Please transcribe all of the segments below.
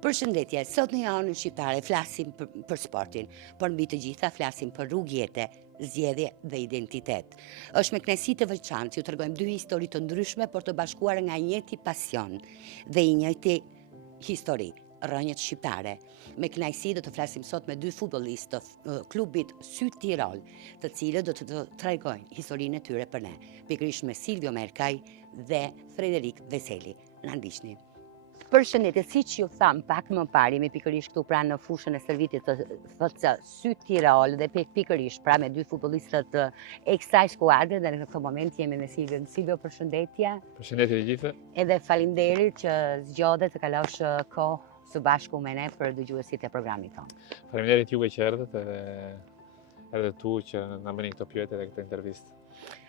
Përshëndetje, sot në Anën Shqiptare flasim për sportin, por mbi të gjitha flasim për rrugëjete, zgjedhje dhe identitet. Është me kënaqësi të veçantë që ju tregojmë dy histori të ndryshme, por të bashkuara nga njëjti pasion dhe i njëjti histori, rrënjët shqiptare. Me kënaqësi do të flasim sot me dy futbollistë të klubit Sy Tirol, të cilët do të tregojnë historinë e tyre për ne, pikërisht me Silvio Merkaj dhe Frederik Veseli. Na ndiqni. Përshëndetje, siç ju tham pak më parë, jemi pikërisht këtu pranë në fushën e servitit të FC Sy Tirol dhe pikërisht pra me dy futbollistët e kësaj skuadre dhe në këtë moment jemi me Silvio. Silvio, përshëndetje. Përshëndetje të gjithëve. Edhe faleminderit që zgjodhe të kalosh kohë së bashku me ne për dëgjuesit e programit tonë. Faleminderit juve që erdhët edhe tu që na bëni këto pyetje dhe këtë intervistë.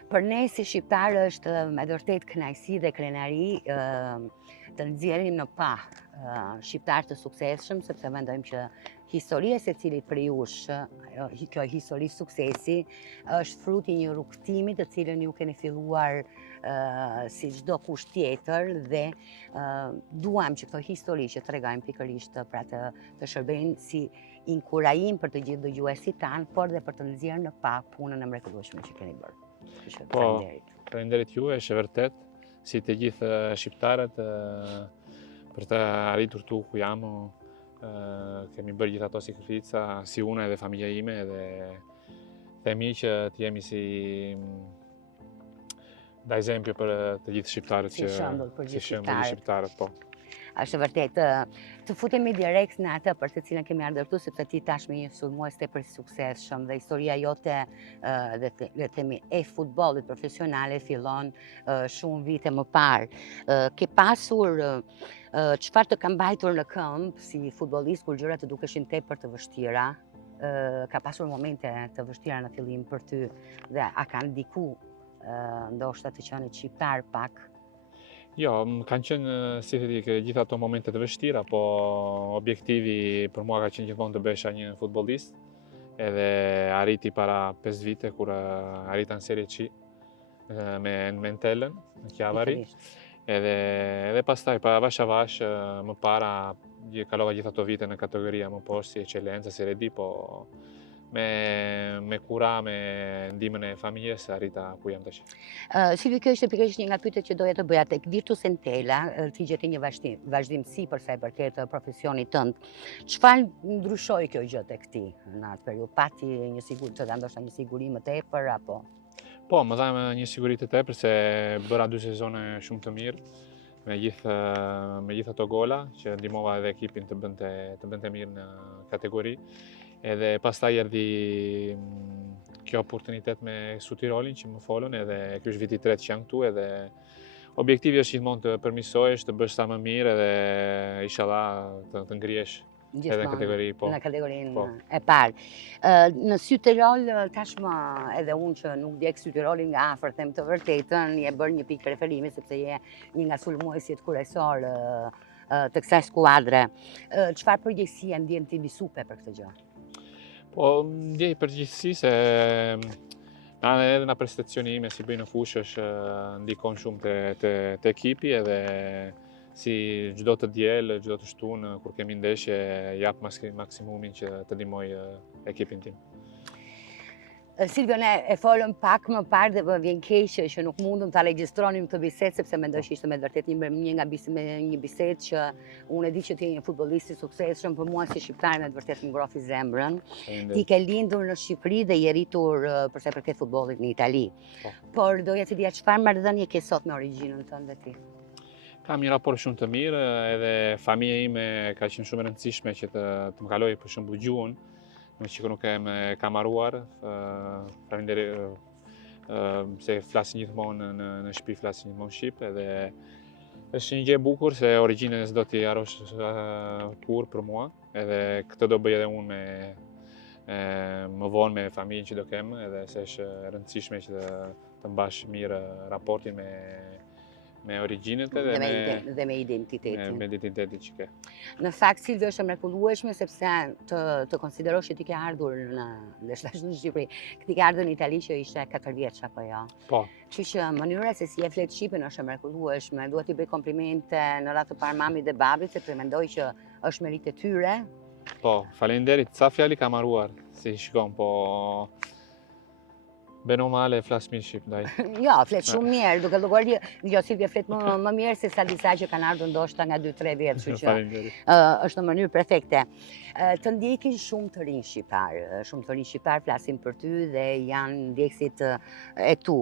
Për ne si shqiptarë është me vërtet kënaqësi dhe krenari të nxjerrim në pa shqiptar të suksesshëm, sepse mendojmë që historia e secilit prej jush, kjo histori suksesi, është fruti një rrugtimi të cilën ju keni filluar si çdo kush tjetër dhe duam që këto histori që tregojmë pikërisht pra të shërbejnë si inkurajim për të gjithë dëgjuesit tanë, por dhe për të nxjerrë në pa punën e mrekullueshme që keni bërë. Po, faleminderit juve, është e vërtet, si të gjithë shqiptarët, për të arritur tu ku jam, kemi bërë gjithë ato sakrifica, si unë edhe familja ime, edhe themi që të jemi si da eżempju për të gjithë shqiptarët si shembull për gjithë shqiptarët, po. Është vërtet, të futemi direkt në atë për të cilën kemi ardhur këtu, sepse ti tashmë një sulmues tepër i suksesshëm dhe historia jote dhe themi e futbollit profesionale fillon shumë vite më parë. Ke pasur çfarë të ka mbajtur në këmbë si futbollist kur gjërat të dukeshin tepër të vështira? Ka pasur momente të vështira në fillim për ty dhe a kanë ndiku ndoshta të qenë shqiptar pak? Jo, kanë qenë si gjithë ato momente të vështira, po objektivi për mua ka qenë gjithmonë të besha një futbollist, edhe arriti para 5 vite kur arrita në Serie C me Entellën në Chiavari. Edhe pastaj para vash avash më para kalova gjithë ato vite në kategoria më poshtë si Eccellenza, Serie D, po me kura, me ndihmën e familjes, arrita ku jam tash. Silvio, kjo ishte pikërisht një nga pyetjet që doja të bëja tek Virtus Entella, ti gjeti një vazhdimsi për sa i përket profesionit tënd. Çfarë ndryshoi kjo gjë tek ti në atë periudhë? Pati një siguri, të ndoshta një siguri më tepër apo? Po, më dha një siguri të tepër se bëra 2 sezone shumë të mirë me gjithë ato gola që ndihmova edhe ekipin të bënte mirë në kategori. Edhe pastaj erdhi kjo oportunitet me Sy Tirolin që më folën, edhe ky është viti i tretë që jam këtu, edhe objektivi është gjithmonë të përmirësohesh, të bësh sa më mirë edhe inshallah të ngrihesh edhe në kategori, po. Në kategorinë e parë. Në Sy Tirol tashmë edhe unë që nuk ndjek Sy Tirolin nga afër, them të vërtetën, je bërë një pikë referimi sepse je një nga sulmuesit kryesor të kësaj skuadre. Çfarë përgjegjësie ndjen ti mbi supe për këtë gjë? Po, ndjej përgjegjësi se edhe në prestacioni ime si bëj në fushë është ndikon shumë të ekipi edhe si çdo të diel, çdo të shtunë kur kemi ndeshje jap maksimumin që të ndihmoj ekipin tim. Silvio, ne e folëm pak më parë dhe vjen keq që nuk mundëm ta regjistronim këtë bisedë sepse mendoj që ishte me vërtet një bisedë që unë e di që ti je një futbollist i suksesshëm, për mua si shqiptar me vërtet më ngrofi zemrën. Ti ke lindur në Shqipëri dhe je rritur për sa i përket futbollit në Itali. Por doja të dija çfarë marrëdhënie ke sot me origjinën tënde ti? Kam një raport shumë të mirë, edhe familja ime ka qenë shumë e rëndësishme që të më kaloj për shembull gjuhën. Në që nuk e kam arruar, se flasin gjithmonë në shtëpi, flasin gjithmonë shqip, edhe është një gjë e bukur se origjinën s'do t'i harrosh kur për mua, edhe këtë do bëj edhe unë më vonë me familjen që do kem, edhe se është e rëndësishme që të mbash mirë raportin me origjinët dhe me identitetin. Me identitetin që ke. Në fakt, Silvio, është e mrekullueshme sepse të konsiderosh që ti ke ardhur në Shqipëri, ti ke ardhur në Itali që ishte 4 vjeç apo jo? Po. Kështu që mënyra se si e flet shqipen është e mrekullueshme. Dua t'i bëj komplimente në radhë të parë mamit dhe babit sepse mendoj që është merit e tyre. Po, faleminderit, ca fjali kam haruar, si shikon, po bene o male flas mirë shqip, ndaj. Jo, flet shumë mirë, duke llogarit, jo Silvia flet më mirë se sa disa që kanë ardhur ndoshta nga 2-3 vjet, kështu që Faleminderit. është në mënyrë perfekte. Të ndjekin shumë të rinj shqiptar flasin për ty dhe janë ndjekësit e tu.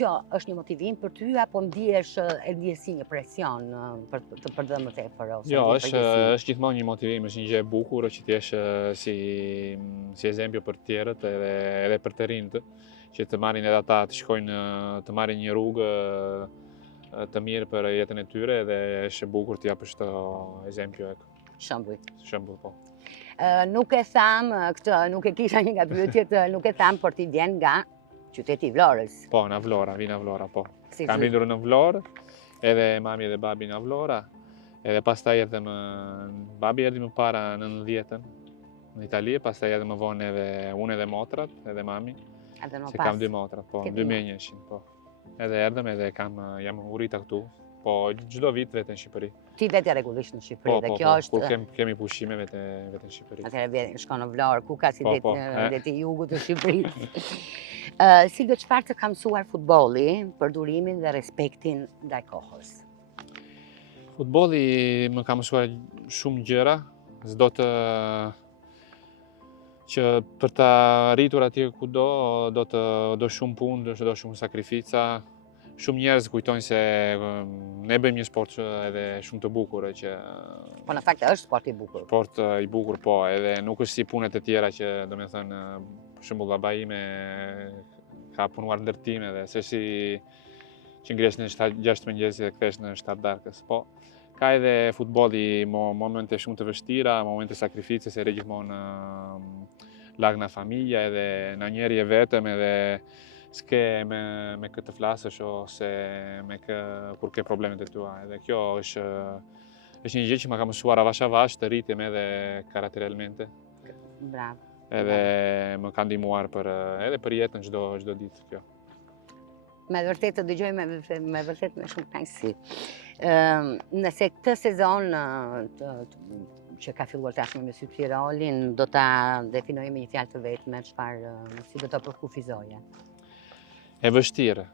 Kjo është një motivim për ty apo ndjesh si një presion për të përdhënë më tepër ose? Jo, është gjithmonë një motivim, është një gjë e bukur që t'jesh si eżempju për të tjerët edhe për të rinjtë, që të marrin edhe ata të shkojnë të marrin një rrugë të mirë për jetën e tyre dhe është e bukur të japësh të eżempju shembull, po. Nuk e tham këtë, nuk e kisha një nga pyetjet, nuk e tham, por ti vjen nga qyteti i Vlorës. Po, nga Vlora, vi nga Vlora, po. Kam lindur në Vlorë, edhe mami dhe babi nga Vlora, edhe pastaj erdhëm, babi erdhi më para në 90-ën në Itali, pastaj edhe më vonë edhe unë edhe motrat, edhe mami. Se kam 2 motra, po, 2001, po. Edhe erdhëm edhe jam urita këtu, po çdo vit vetë në Shqipëri. Ti vetë rregullisht në Shqipëri dhe kjo është. Kur kemi pushime vetë në Shqipëri. Atëherë shkon në Vlorë, ku ka si deti i jugut të Shqipërisë. Silvia, çfarë të ka mësuar futbolli për durimin dhe respektin ndaj kohës? Futbolli më ka mësuar shumë gjëra, s'do të që për të arritur atje kudo do shumë punë, do shumë sakrifica. Shumë njerëz kujtojnë se ne bëjmë një sport edhe shumë të bukur që po në fakt është sport i bukur. Sport i bukur, po, edhe nuk është si punët e tjera që domethënë për shembull baba ime ka punuar ndërtime dhe se si që ngresh në 6 mëngjesi dhe kthesh në 7 darkës. Po, ka edhe futbolli momente shumë të vështira, momente sakrifice se gjithmonë lag nga familja edhe në njeri e vetëm edhe s'ke me këtë flasësh ose kur ke problemet e tua. Edhe kjo është një gjë që ma ka mësuar avash të rritem edhe karakteralmente. Bravo. Edhe më ka ndihmuar edhe për jetën çdo ditë kjo. Me vërtet të dëgjoj me vërtet me shumë kënaqësi. Nëse këtë sezon që ka filluar tashmë me Syt Tirolin, do ta definojë me një fjalë të vetme, si do ta përkufizoje? E vështirë,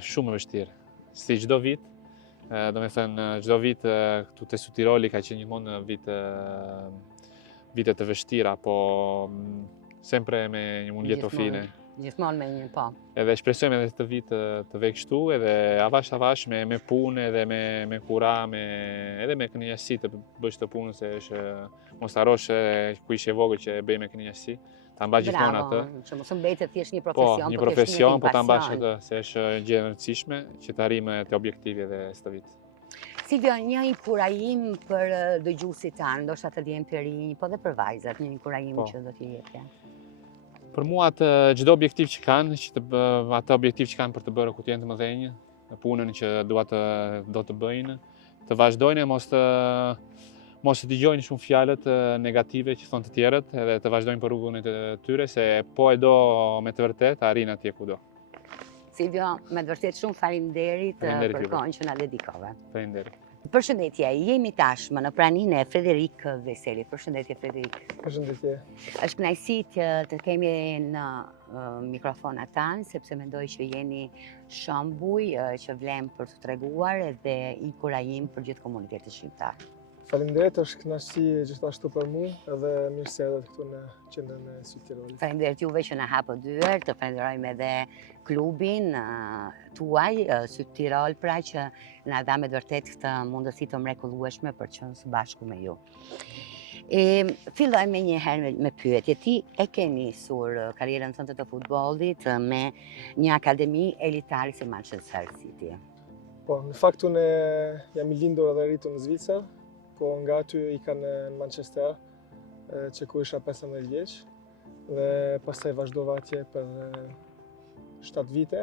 shumë e vështirë. Si çdo vit, domethënë çdo vit këtu te Syt Tiroli ka qenë gjithmonë vite të vështira, po sempre me un lieto fine. Gjithmonë me një po. Edhe shpresojmë edhe këtë vit të vej kështu, edhe avash me punë edhe me kura, edhe me kënaqësi të bësh të punën se është mos harrosh ku ishe vogël që e bëj me kënaqësi. Ta mbash gjithmonë atë. Bravo, që mos mbetet thjesht një profesion, po një profesion, po ta mbash atë se është gjë e rëndësishme që të arrijmë te objektivi edhe së vit. Silvia, një inkurajim për dëgjuesit tanë, ndoshta të djemë të rinj, po dhe për vajzat, një inkurajim që do t'i jepje. Për mua çdo objektiv që kanë, atë objektiv që kanë për të bërë kur të jenë të mëdhenj, punën që do të bëjnë, të vazhdojnë mos të dëgjojnë shumë fjalët negative që thonë të tjerët, edhe të vazhdojnë për rrugën e tyre se po e do me të vërtet arrin atje ku do. Silvia, me të vërtet shumë faleminderit për kohën që na dedikove. Faleminderit. Përshëndetje, jemi tashmë në praninë e Frederik Veselit. Përshëndetje, Frederik. Përshëndetje. Është kënaqësi që të kemi në mikrofonat tanë, sepse mendoj që jeni shembull që vlen për të treguar edhe inkurajim për gjithë komunitetin shqiptar. Faleminderit, është kënaqësi gjithashtu për mua, edhe mirë se erdhët këtu në qendrën e Syt Tirolit. Faleminderit juve që na hapët dyert, të falenderojmë edhe klubin tuaj, Syt Tirol, pra që na dha me vërtet këtë mundësi të mrekullueshme për të qenë së bashku me ju. Fillojmë një herë me pyetje. Ti e ke nisur karrierën tënde të futbollit me një akademi elitare si Manchester City. Po, në fakt unë jam i lindur dhe rritur në Zvicër, po nga aty i kanë në Manchester, që ku isha 15 vjeç, dhe pastaj vazhdova atje për 7 vite.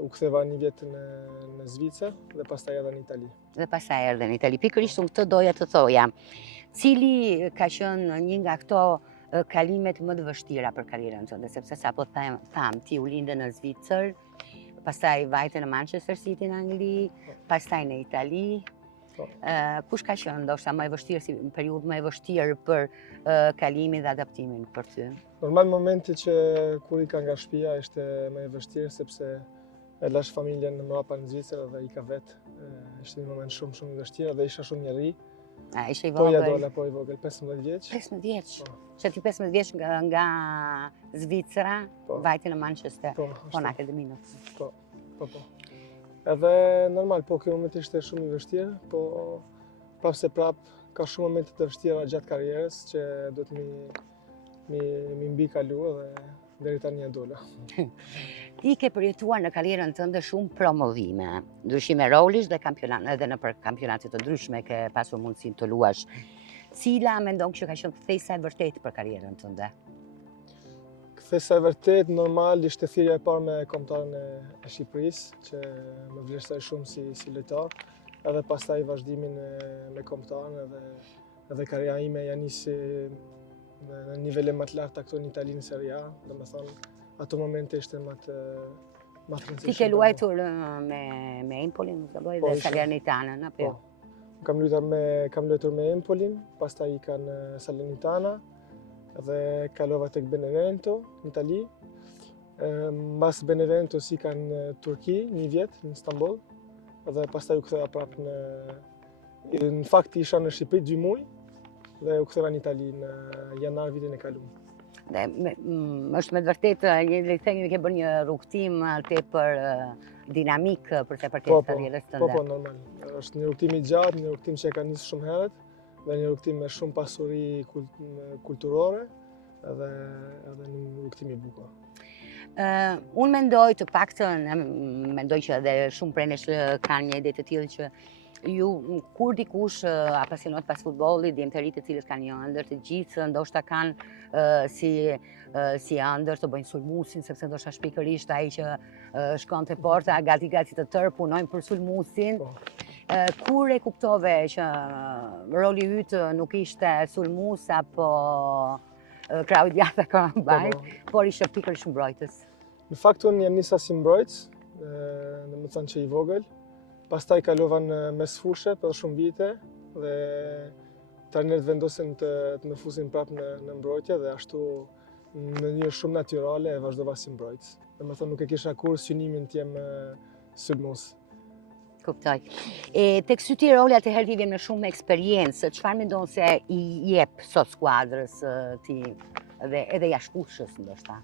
U ktheva një vit në Zvicër dhe pastaj erdha në Itali. Dhe pastaj erdhe në Itali. Pikërisht unë këtë doja të thoja. Cili ka qenë një nga këto kalimet më të vështira për karrierën tënde, sepse sapo tham, ti u linde në Zvicër, pastaj vajte në Manchester City në Angli, pastaj në Itali. Po. Kush ka qenë ndoshta më e vështirë, si periudhë më e vështirë për kalimin dhe adaptimin për ty? Normal momenti që kur i ka nga shtëpia ishte më e vështirë sepse e lash familjen mbrapa në Zvicër dhe i ka vetë. Ishte një moment shumë i vështirë dhe isha shumë i ri. Ishe i Po ja vogël? dola, po i vogël, 15 vjeç. 15 vjeç. Po. Që ti 15 vjeç nga Zvicra, Po. vajte në Manchester, Po, po në akademinë. Po. Edhe normal, po kjo moment ishte shumë i vështirë, po prapë se prapë ka shumë momente të vështira gjatë karrierës që do të mi mbikalu dhe deri tani e dola. Ti ke përjetuar në karrierën tënde shumë promovime, ndryshime rolish dhe edhe në për kampionate të ndryshme ke pasur mundësinë të luash. Cila mendon që ka qenë kthesa e vërtetë për karrierën tënde? Kthesa e vërtet, normal, ishte thirrja e parë me kombëtarën e Shqipërisë, që më vlerësoi shumë si lojtar, edhe pastaj vazhdimin me kombëtarën edhe karriera ime ja nisi në nivele më të larta këtu në Itali në Serie A, domethënë ato momente ishte më të rëndësishme. Ti ke luajtur me Empolin, dhe Salernitanën, apo jo? Kam luajtur me Empolin, pastaj ika në Salernitana dhe kalova tek Benevento në Itali. Mbas Benevento ika në Turqi, një vjet në Istanbul, dhe pastaj u ktheva prapë në fakt isha në Shqipëri 2 muaj dhe u ktheva në Itali në janar vitin e kaluar. Dhe është me të vërtetë le të themi ke bërë një rrugtim tepër dinamik për të përket karrierës tënde. Po, normal. Është një rrugtim i gjatë, një rrugtim që e ka nisur shumë herët dhe një rrugtim me shumë pasuri kulturore edhe një rrugtim i bukur. Unë mendoj të paktën, mendoj që edhe shumë prej nesh kanë një ide të tillë që kur dikush apasionohet pas futbollit, djemtërit të cilët kanë një ëndër të gjithë, ndoshta kanë si ëndër të bëjnë sulmusin, sepse ndoshta shpikërisht ai që shkon te porta gati të tërë punojnë për sulmusin. Kur e kuptove që roli yt nuk ishte sulmus apo krau i djathtë Karambaj, por ishte pikërisht mbrojtës? Në fakt unë jam nisa si mbrojtës, domethënë që i vogël. Pastaj kalova në mesfushë për shumë vite dhe trajnerët vendosen të më fusin prapë në mbrojtje dhe ashtu në mënyrë shumë natyrale e vazhdova si mbrojtës. Domethënë nuk e kisha kurrë synimin të jem sulmues. Kuptoj. Tek sy ti roli atëherë ti vjen me shumë eksperiencë. Çfarë mendon se i jep sot skuadrës ti dhe edhe jashtëfushës ndoshta?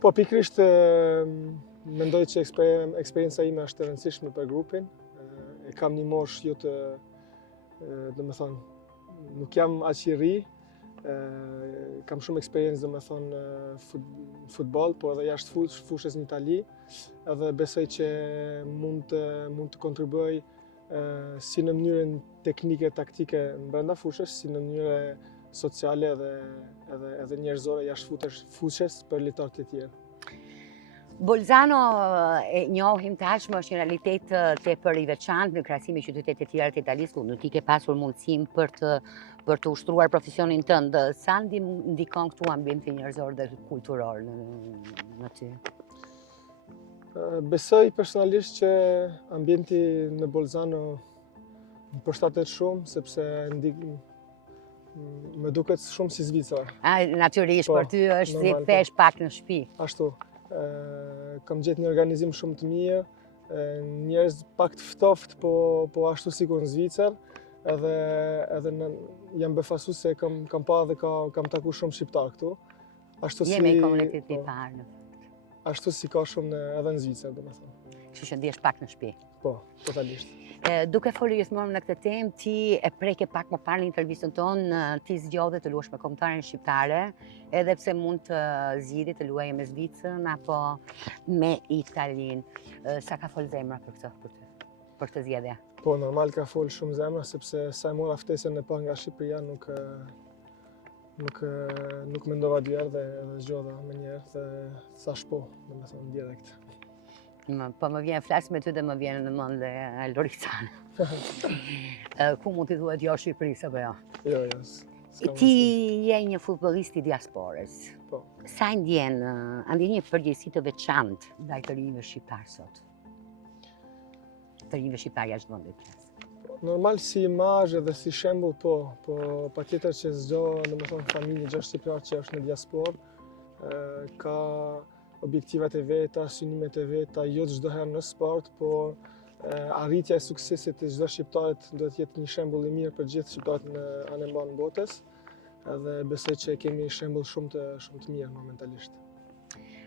Po pikërisht mendoj që eksperienca ime është e rëndësishme për grupin. E kam një moshë jo të, domethënë, nuk jam aq i ri. Kam shumë eksperiencë domethënë futboll, por edhe jashtë fushës në Itali, edhe besoj që mund të kontribuoj si në mënyrën teknike, taktike brenda fushës, si në mënyrë sociale edhe njerëzore jashtë fushës për lojtarët e tjerë. Bolzano e njohim tashmë është një realitet tepër i veçantë në krahasim me qytetet e tjera të Italisë, ku nuk i ke pasur mundësinë për të ushtruar profesionin tënd. Sa ndikon këtu ambienti njerëzor dhe kulturor në ty? Besoj personalisht që ambienti në Bolzano më përshtatet shumë, sepse më duket shumë si Zvicra. Natyrisht, për ty është si kthesh pak në shtëpi. Ashtu. Kam gjetë një organizim shumë të mirë, njerëz pak të ftoftë, po ashtu sikur në Zvicër, edhe jam befasuar se kam parë dhe kam takuar shumë shqiptar këtu. Jemi komunitet i parë. Ashtu si ka shumë edhe në Zvicër, domethënë. Kështu që ndihesh pak në shtëpi. Po, totalisht. Duke folur gjithmonë në këtë temë, ti e preke pak më parë në intervistën tonë, ti zgjodhe të luash me kombëtaren shqiptare, edhe pse mund të zgjidhje të luaje me Zvicrën apo me Italinë. Sa ka fol zemra për këtë zgjedhje? Po, normal ka fol shumë zemra, sepse sa e mora ftesën e parë nga Shqipëria nuk mendova dy herë dhe zgjodha me një herë dhe thash po, domethënë direkt. Po më vjen flas me ty dhe më vjen në mend Lorizana. Ku mund t'i thuhet jo Shqipërisë apo jo? Jo. Ti je një futbollist i diasporës. Po. Sa ndjen një përgjegjësi të veçantë ndaj të rinjve shqiptar sot? Të rinjve shqiptar jashtë vendit. Normal si imazh edhe si shembull po patjetër që çdo, domethënë familje çdo shqiptar që është në diasporë ka objektivat e veta, synimet e veta, jo çdo herë në sport, por arritja e suksesit të çdo shqiptarit do të jetë një shembull i mirë për gjithë shqiptarët në anë e mban botës. Edhe besoj që kemi shembull shumë të mirë momentalisht.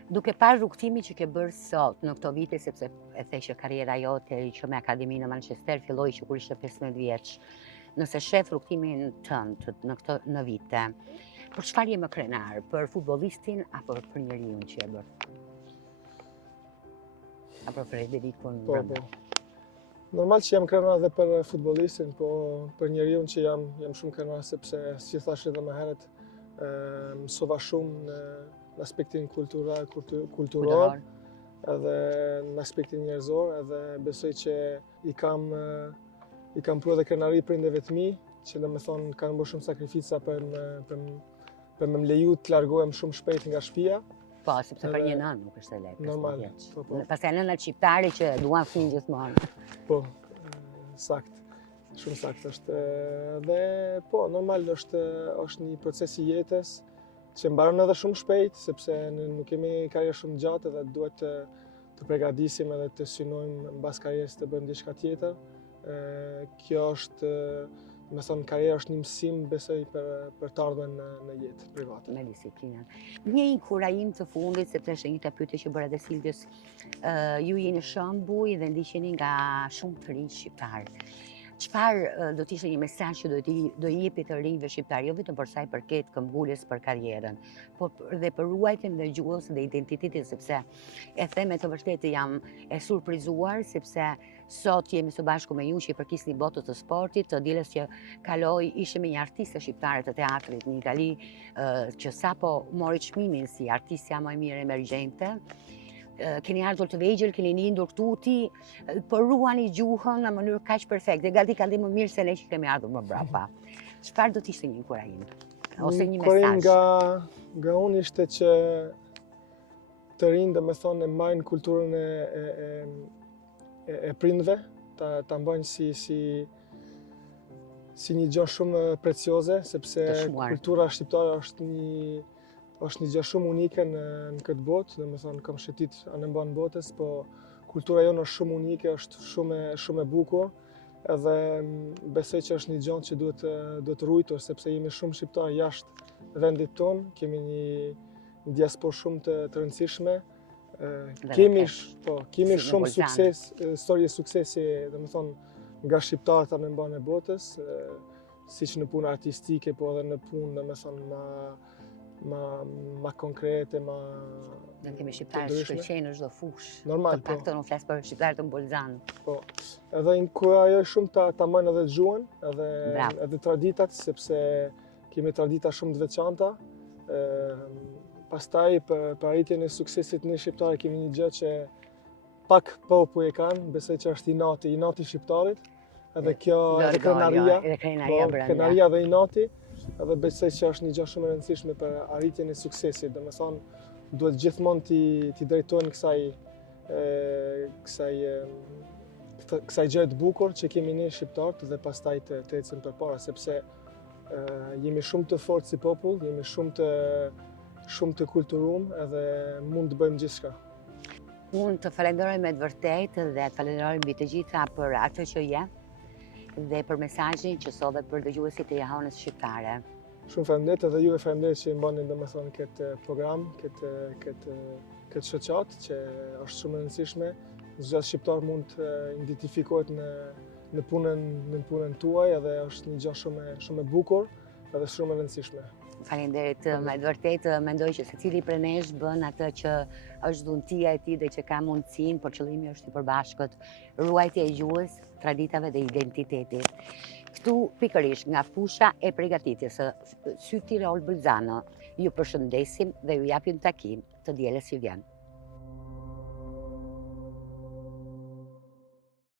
Duke parë rrugtimin që ke bërë sot në këto vite, sepse e the që karriera jote që me akademi në Manchester filloi që kur ishte 15 vjeç. Nëse shef rrugtimin tënd në vite, për çfarë je më krenar? Për futbollistin apo për njeriu që e bër? Apo përEderikun? Po. Normal që jam krenar edhe për futbollistin, po për njeriu që jam shumë krenar sepse si thash edhe më herët, mësova shumë në aspektin kulturor, edhe në aspektin njerëzor, edhe besoj që i kam pru edhe krenari prindeve të mi, që dhe me thonë kanë bërë shumë sakrifica për me më leju të largohem shumë shpejt nga shtëpia. Po, sepse për një nënë nuk është e lehtë. Normal. Pastaj nëna shqiptare që duan fëmijë gjithmonë. Po, sakt. Shumë sakt është. Dhe po, normal është një proces i jetës që mbaron edhe shumë shpejt, sepse nuk kemi karrierë shumë gjatë dhe duhet të përgatisim edhe të synojmë mbas karrierës të bëjmë diçka tjetër. Kjo është, me thonë, karriera është një mësim, besoj, për të ardhmen në jetë private. Me disiplinën. Një inkurajim të fundit, sepse është një të pyetje që bëra dhe Silvius, ju jeni shembull dhe ndiqeni nga shumë të rinj shqiptarë. Çfarë do të ishte një mesazh që do i jepi të rinjve shqiptar, jo vetëm për sa i përket këmbgulës për karrierën, por dhe për ruajtjen e gjuhës dhe identitetit, sepse e them me të vërtetë jam e surprizuar sepse sot jemi së bashku me ju që i përkisni botës të sportit, të dielës që kaloi ishte me një artiste shqiptare të teatrit në Itali, që sapo mori çmimin si artistja më e mirë emergjente. Keni ardhur të vegjël, keni lindur tuti, por ruani gjuhën në mënyrë kaq perfekte, gati ka më mirë se ne që kemi ardhur më brapa. Çfarë do të ishte një inkurajim? Ose një mesazh? Nga unë ishte që të rinj, domethënë, e marrin kulturën e prindve, ta mbajnë si një gjë shumë precioze, sepse kultura shqiptare është një gjë shumë unike në këtë botë, domethënë kam shëtit anë mban botës, po kultura jonë është shumë unike, është shumë e bukur, edhe besoj që është një gjë që duhet ruajtur, sepse jemi shumë shqiptarë jashtë vendit tonë, kemi një diasporë shumë të rëndësishme, kemi shumë sukses, histori suksesi, domethënë, nga shqiptarët anë mban e botës, siç në punë artistike, po edhe në punë, domethënë, ma konkrete, Ne kemi shqiptarë që shkëlqejnë në çdo fushë. Normal, të paktën unë flas për shqiptarët të Bolzan. Po. Edhe inkurajoj shumë ta marrin edhe gjuhën, edhe traditat, sepse kemi tradita shumë të veçanta. Pastaj për arritjen e suksesit ne shqiptarë kemi një gjë që pak popull e kanë, besoj që është inati shqiptarit. Edhe kjo krenaria dhe inati. Edhe besoj që është një gjë shumë e rëndësishme për arritjen e suksesit. Domethënë, duhet gjithmonë t'i drejtojnë kësaj gjë të bukur që kemi ne shqiptarët dhe pastaj të ecim përpara, sepse jemi shumë të fortë si popull, jemi shumë të kulturuar edhe mund të bëjmë gjithçka. Unë të falenderoj me të vërtetë dhe të falenderoj mbi të gjitha për atë që je dhe për mesazhin që sove për dëgjuesit e Jehonës shqiptare. Shumë faleminderit edhe ju e falenderoj që mbani domethënë këtë program, këtë shoqat që është shumë e rëndësishme. Çdo shqiptar mund të identifikohet në punën tuaj edhe është një gjë shumë e bukur edhe shumë e rëndësishme. Faleminderit, me të vërtetë mendoj që secili prej nesh bën atë që është dhuntia e tij dhe që ka mundësinë, por qëllimi është i përbashkët, ruajtja e gjuhës, traditave dhe identitetit. Këtu pikërisht nga fusha e përgatitjes së Syti Raul Bolzano, ju përshëndesim dhe ju japim takim të dielës që vjen.